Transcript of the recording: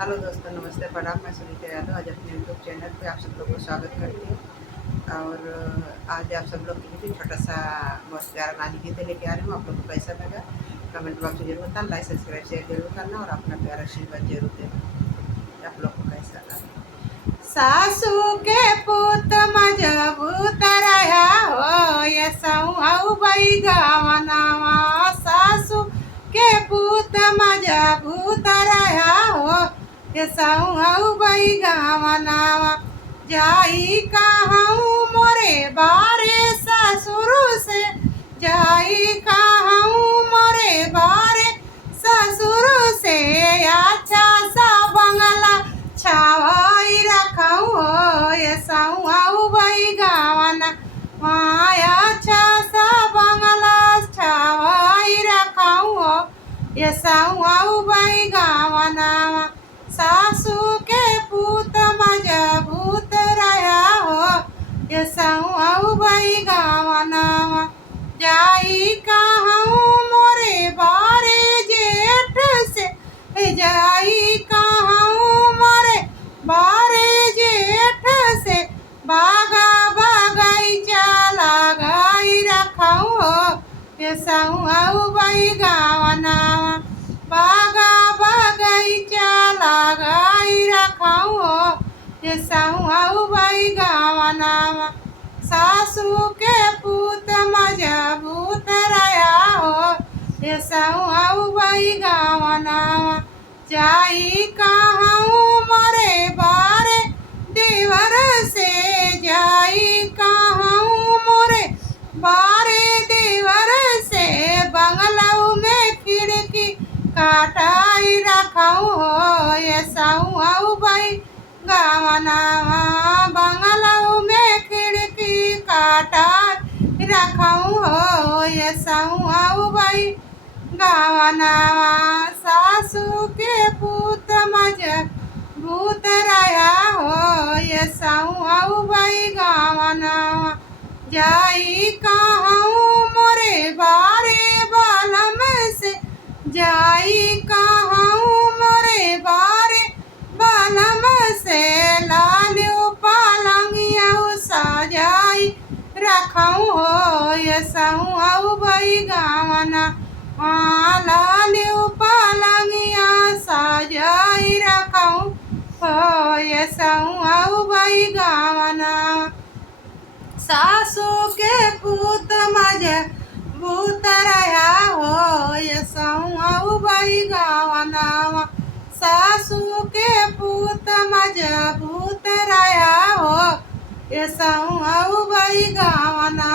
Hello दोस्तों, नमस्ते, प्रणाम। मैं सुनीता यादव आज अपने यूट्यूब चैनल पे आप सब लोग को स्वागत करती हूँ। और आज आप सब लोग के लिए छोटा सा बहुत प्यारा नानी गीत लेके आ रही हूँ। आप लोग को कैसा लगा कमेंट बॉक्स में जरूर बताना, लाइक सब्सक्राइब शेयर जरूर करना और अपना प्यारा आशीर्वाद जरूर देना। आप लोग को कैसा लगा। सासू के पुत मजबूत रहा हो ये सऊ बई गावनावा, सासू के पुत मजबूत रहा हो ये सऊ बई गावनावा। जाई कहूँ मोरे बारे ससुर से, जाई कहूँ मोरे बारे ससुर से, अच्छा सा बंगला छावाई रखूँ हो ये सऊ बई गावना। माया अच्छा सा बंगला छावाई रखूँ हो ये सऊ बई गावना। सासू के पुत मजबूत रहा हो ये सऊ बई गावना। जाई कहूँ मोरे बारे जेठ से, जाई कहूँ मोरे बारे जेठ से, बागा बगैचा लगाई रखूँ हो ये सऊ बई गावना। बागा बगैचा लगाई रखूँ हो ये सऊ बई गावना। सासू के पुत मजबूत रहा हो ये सऊ बई गावना। जाई कहूँ मोरे बारे देवर से, जाई कहूँ मोरे बारे देवर से, बंगलऊ में खिड़की काटाई रखूँ हो ये सऊ बई गावना। बंगलऊ में खिड़की काटाई रखूँ हो ये सऊ बई गावना। सासू के पुत मजबूत रहा हो ये सऊ बई गावना। जाई कहूँ मोरे बारे बालम से, जाई कहूँ मोरे बारे बालम से, लालियो पालंगिया सजाई रखूँ हो ये सऊ बई गावना। लालियो पालंगिया सजाई रखूँ हो ये सऊ बई गावना। सासू के पुत मजबूत रहा हो ये सऊ बई गावना। सासू के पुत मजबूत रहा हो ये सऊ बई गावना।